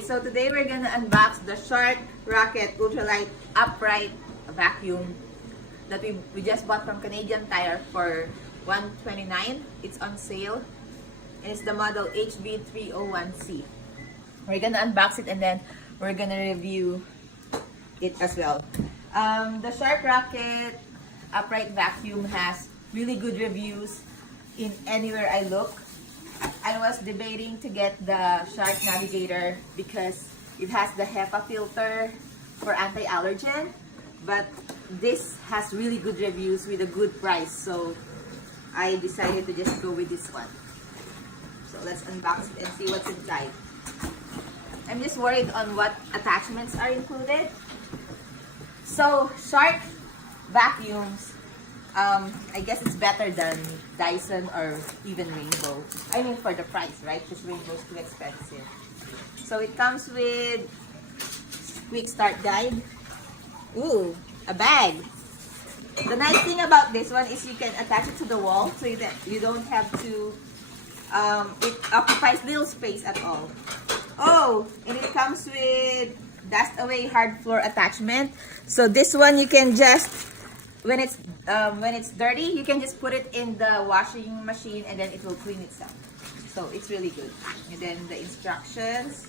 Hi, so today we're gonna unbox the Shark Rocket Ultralight Upright Vacuum that we just bought from Canadian Tire for $129. It's on sale. And it's the model HB301C. We're gonna unbox it and then we're gonna review it as well. The Shark Rocket Upright Vacuum has really good reviews in anywhere I look. I was debating to get the Shark Navigator because it has the HEPA filter for anti-allergen, but this has really good reviews with a good price, so I decided to just go with this one. So let's unbox it and see what's inside. I'm just worried on what attachments are included. So Shark vacuums, I guess it's better than Dyson or even Rainbow. I mean for the price, right? Because Rainbow is too expensive. So it comes with quick start guide. Ooh, a bag. The nice thing about this one is you can attach it to the wall so that you don't have to, it occupies little space at all. Oh, and it comes with dust away hard floor attachment. So this one you can just, when it's dirty, you can just put it in the washing machine and then it will clean itself. So it's really good. And then the instructions.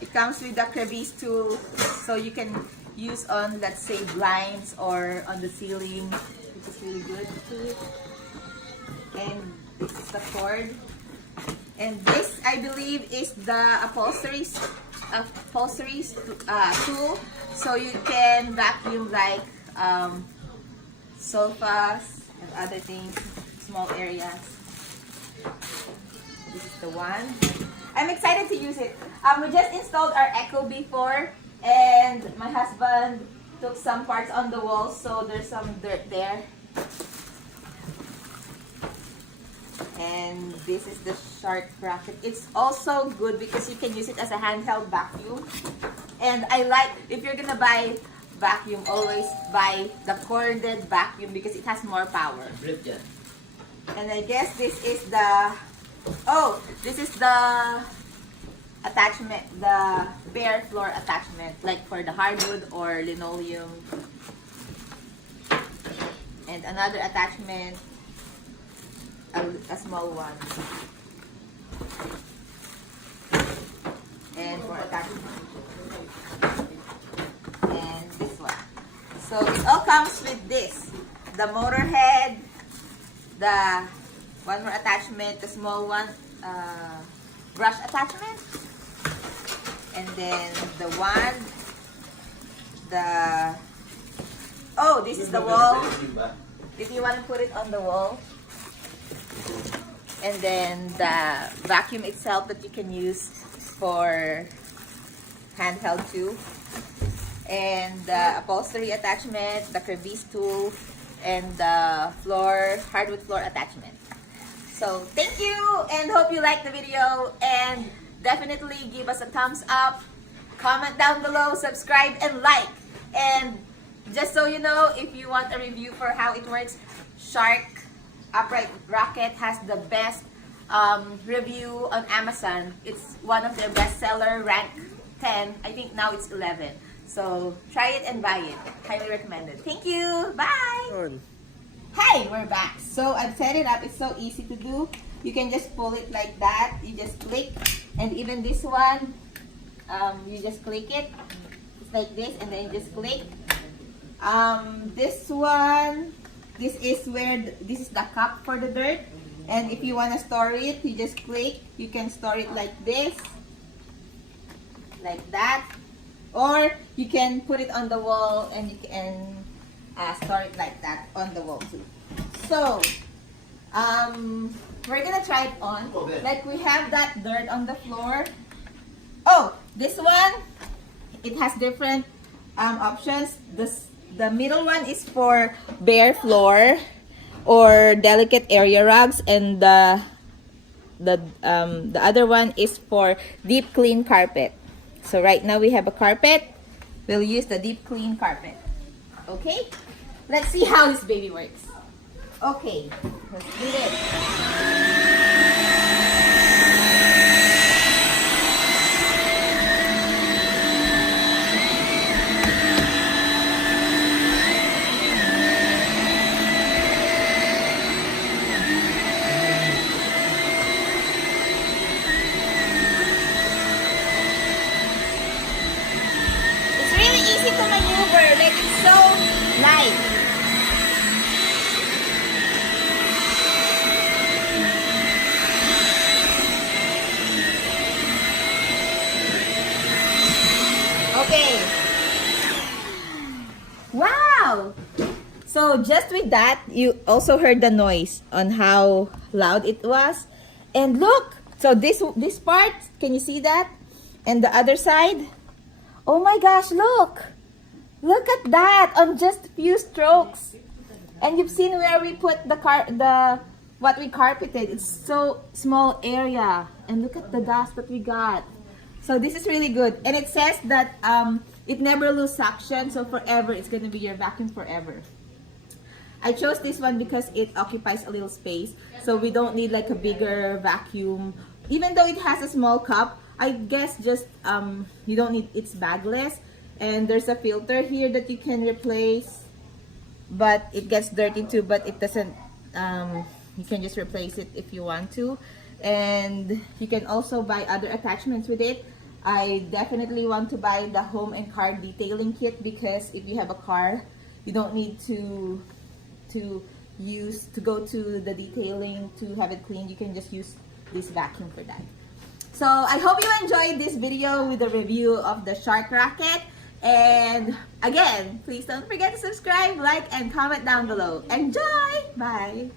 It comes with the crevice tool, so you can use on, let's say, blinds or on the ceiling, which is really good too. And this is the cord. And this, I believe, is the upholstery tool, so you can vacuum like sofas and other things, small areas. This is the one. I'm excited to use it. We just installed our Echo before, and my husband took some parts on the wall, so there's some dirt there. And this is the Shark Rocket. It's also good because you can use it as a handheld vacuum. And I like, if you're gonna buy vacuum, always buy the corded vacuum because it has more power. And I guess this is the, oh, this is the attachment, the bare floor attachment, like for the hardwood or linoleum. And another attachment, a small one. And for attachment. And this one. So it all comes with this. The motor head, the one more attachment, the small one, brush attachment. And then the one, the, oh, this is the wall. If you want to put it on the wall. And then the vacuum itself that you can use for handheld too. And the upholstery attachment, the crevice tool, and the floor, hardwood floor attachment. So thank you and hope you liked the video, and definitely give us a thumbs up, comment down below, subscribe and like. And just so you know, if you want a review for how it works, Shark Upright Rocket has the best review on Amazon. It's one of their bestseller, rank 10. I think now it's 11. So try it and buy it. Highly recommended. Thank you. Bye. Hey, we're back. So I've set it up. It's so easy to do. You can just pull it like that. You just click. And even this one, you just click it. It's like this, and then you just click. This one, this is the cup for the dirt. And if you want to store it, you just click. You can store it like this, like that. Or you can put it on the wall and you can store it like that on the wall too. So, we're gonna try it on. Like we have that dirt on the floor. Oh, this one, it has different options. The middle one is for bare floor or delicate area rugs, and the other one is for deep clean carpet. So right now we have a carpet. We'll use the deep clean carpet. Okay? Let's see how this baby works. Okay, let's do this. So just with that, you also heard the noise on how loud it was. And look, so this part, can you see that? And the other side? Oh my gosh, look! Look at that on just a few strokes. And you've seen where we put what we carpeted. It's so small area. And look at the dust that we got. So this is really good. And it says that it never loses suction, so forever, it's gonna be your vacuum forever. I chose this one because it occupies a little space, so we don't need like a bigger vacuum. Even though it has a small cup, I guess just you don't need, it's bagless. And there's a filter here that you can replace, but it gets dirty too, but it doesn't, you can just replace it if you want to. And you can also buy other attachments with it. I definitely want to buy the home and car detailing kit, because if you have a car, you don't need to go to the detailing to have it cleaned. You can just use this vacuum for that. So I hope you enjoyed this video with the review of the Shark Racket. And again, please don't forget to subscribe, like, and comment down below. Enjoy! Bye!